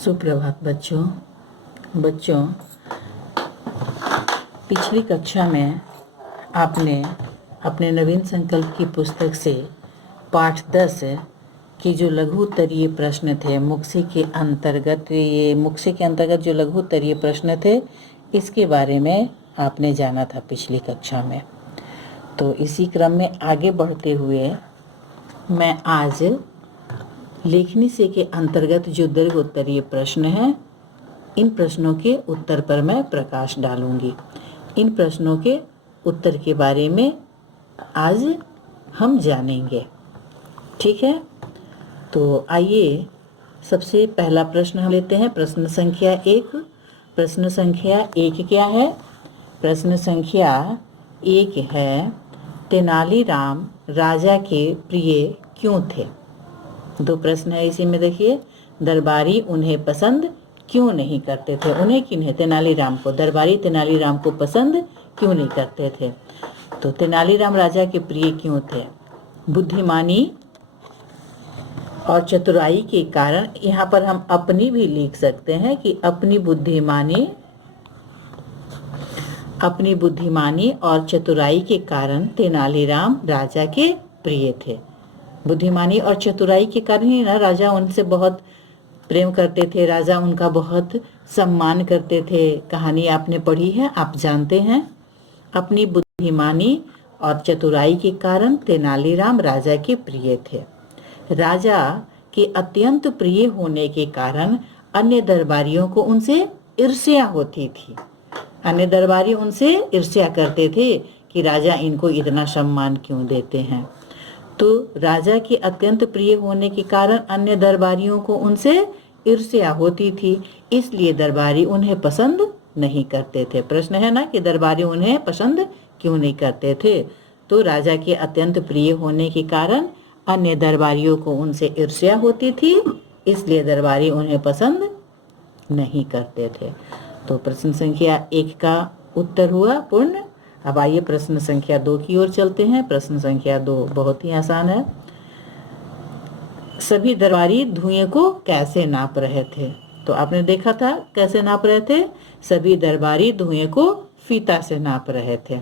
सुप्रभात बच्चों। पिछली कक्षा में आपने अपने नवीन संकल्प की पुस्तक से पाठ 10 की जो लघु उत्तरीय प्रश्न थे मुक्से के अंतर्गत जो लघु उत्तरीय प्रश्न थे, इसके बारे में आपने जाना था पिछली कक्षा में। तो इसी क्रम में आगे बढ़ते हुए मैं आज लेखनी से के अंतर्गत जो दीर्घ उत्तरीय प्रश्न हैं, इन प्रश्नों के उत्तर पर मैं प्रकाश डालूंगी। इन प्रश्नों के उत्तर के बारे में आज हम जानेंगे, ठीक है। तो आइए सबसे पहला प्रश्न हम लेते हैं, प्रश्न संख्या 1। प्रश्न संख्या 1 क्या है? प्रश्न संख्या 1 है, तेनालीराम राजा के प्रिय क्यों थे? दो प्रश्न है इसी में, देखिए। दरबारी उन्हें पसंद क्यों नहीं करते थे? उन्हें किन्हें? तेनालीराम को। दरबारी तेनालीराम को पसंद क्यों नहीं करते थे? तो तेनालीराम राजा के प्रिय क्यों थे? बुद्धिमानी और चतुराई के कारण। यहाँ पर हम अपनी भी लिख सकते हैं कि अपनी बुद्धिमानी और चतुराई के कारण तेनालीराम राजा के प्रिय थे। बुद्धिमानी और चतुराई के कारण ही ना राजा उनसे बहुत प्रेम करते थे, राजा उनका बहुत सम्मान करते थे। कहानी आपने पढ़ी है, आप जानते हैं। अपनी बुद्धिमानी और चतुराई के कारण तेनालीराम राजा के प्रिय थे। राजा के अत्यंत प्रिय होने के कारण अन्य दरबारियों को उनसे ईर्ष्या होती थी। अन्य दरबारी उनसे ईर्ष्या करते थे कि राजा इनको इतना सम्मान क्यों देते हैं। तो राजा के अत्यंत प्रिय होने के कारण अन्य दरबारियों को उनसे ईर्ष्या होती थी, इसलिए दरबारी उन्हें पसंद नहीं करते थे। प्रश्न है ना कि दरबारी उन्हें पसंद क्यों नहीं करते थे? तो राजा के अत्यंत प्रिय होने के कारण अन्य दरबारियों को उनसे ईर्ष्या होती थी, इसलिए दरबारी उन्हें पसंद नहीं करते थे। तो प्रश्न संख्या 1 का उत्तर हुआ पूर्ण। अब आइए प्रश्न संख्या 2 की ओर चलते हैं। प्रश्न संख्या 2 बहुत ही आसान है। सभी दरबारी धुएं को कैसे नाप रहे थे? तो आपने देखा था कैसे नाप रहे थे। सभी दरबारी धुएं को फीता से नाप रहे थे।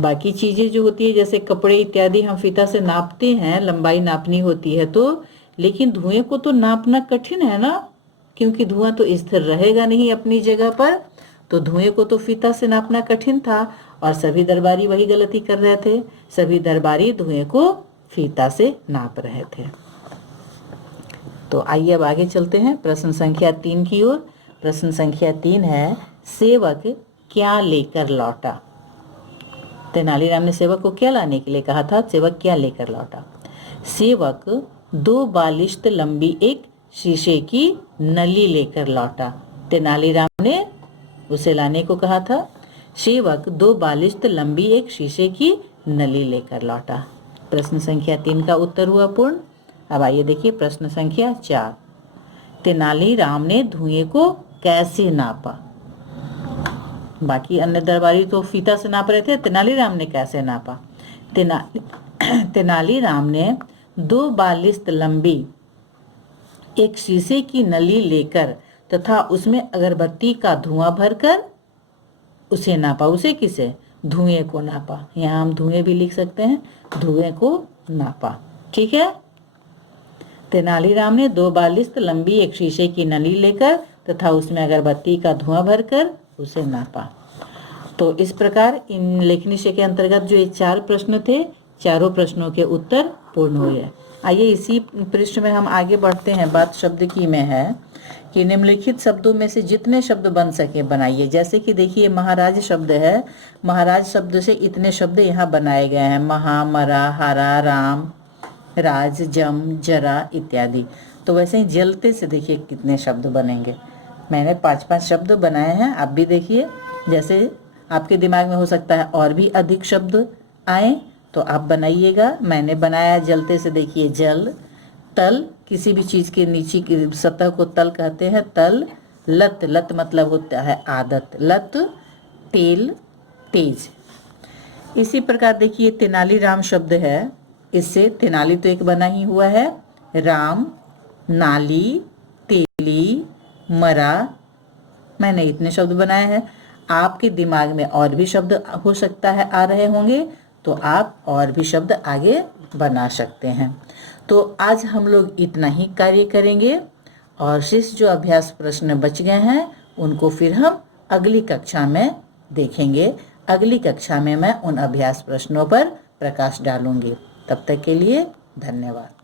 बाकी चीजें जो होती है जैसे कपड़े इत्यादि हम फीता से नापते हैं, लंबाई नापनी होती है तो, लेकिन धुएं को तो नापना कठिन है ना, क्योंकि धुआं तो स्थिर रहेगा नहीं अपनी जगह पर। तो धुएं को तो फीता से नापना कठिन था और सभी दरबारी वही गलती कर रहे थे। सभी दरबारी धुएं को फीता से नाप रहे थे। तो आइए अब आगे चलते हैं प्रश्न संख्या 3 की ओर। प्रश्न संख्या 3 है, सेवक क्या लेकर लौटा? तेनालीराम ने सेवक को क्या लाने के लिए कहा था? सेवक क्या लेकर लौटा? सेवक 2 बालिश्त लंबी एक शीशे की नली लेकर लौटा। तेनालीराम ने उसे लाने को कहा था। सेवक 2 बालिश्त लंबी एक शीशे की नली लेकर लौटा। प्रश्न संख्या 3 का उत्तर हुआ पूर्ण। अब आइए देखिए प्रश्न संख्या 4। तेनालीराम ने धुएं को कैसे नापा? बाकी अन्य दरबारी तो फीता से नाप रहे थे, तेनालीराम ने कैसे नापा? तेनालीराम ने 2 बालिश्त लंबी एक शीशे की नली लेकर तथा उसमें अगरबत्ती का धुआं भरकर उसे नापा। उसे किसे? धुएं को नापा। यहाँ हम धुएं भी लिख सकते हैं, धुएं को नापा, ठीक है। तेनालीराम ने 2 बालिश्त लंबी एक शीशे की नली लेकर तथा उसमें अगरबत्ती का धुआं भरकर उसे नापा। तो इस प्रकार इन लेखनी से के अंतर्गत जो ये 4 प्रश्न थे, चारों प्रश्नों के उत्तर पूर्ण हुए। आइए इसी पृष्ठ में हम आगे बढ़ते हैं। बात शब्द की में है कि निम्नलिखित शब्दों में से जितने शब्द बन सके बनाइए। जैसे कि देखिए महाराज शब्द है, महाराज शब्द से इतने शब्द यहाँ बनाए गए हैं, महा, मरा, हरा, राम, राज, जम, जरा इत्यादि। तो वैसे ही जलते से देखिए कितने शब्द बनेंगे। मैंने 5-5 शब्द बनाए हैं, आप भी देखिए। जैसे आपके दिमाग में हो सकता है और भी अधिक शब्द आए तो आप बनाइएगा। मैंने बनाया जलते से, देखिए जल, तल, किसी भी चीज़ के नीचे की सतह को तल कहते हैं, तल, लत, लत मतलब होता है आदत, लत, तेल, तेज। इसी प्रकार देखिए तेनालीराम शब्द है, इससे तेनाली तो एक बना ही हुआ है, राम, नाली, तेली, मरा। मैंने इतने शब्द बनाए हैं। आपके दिमाग में और भी शब्द हो सकता है आ रहे होंगे, तो आप और भी शब्द आगे बना सकते हैं। तो आज हम लोग इतना ही कार्य करेंगे और शेष जो अभ्यास प्रश्न बच गए हैं उनको फिर हम अगली कक्षा में देखेंगे। अगली कक्षा में मैं उन अभ्यास प्रश्नों पर प्रकाश डालूंगी। तब तक के लिए धन्यवाद।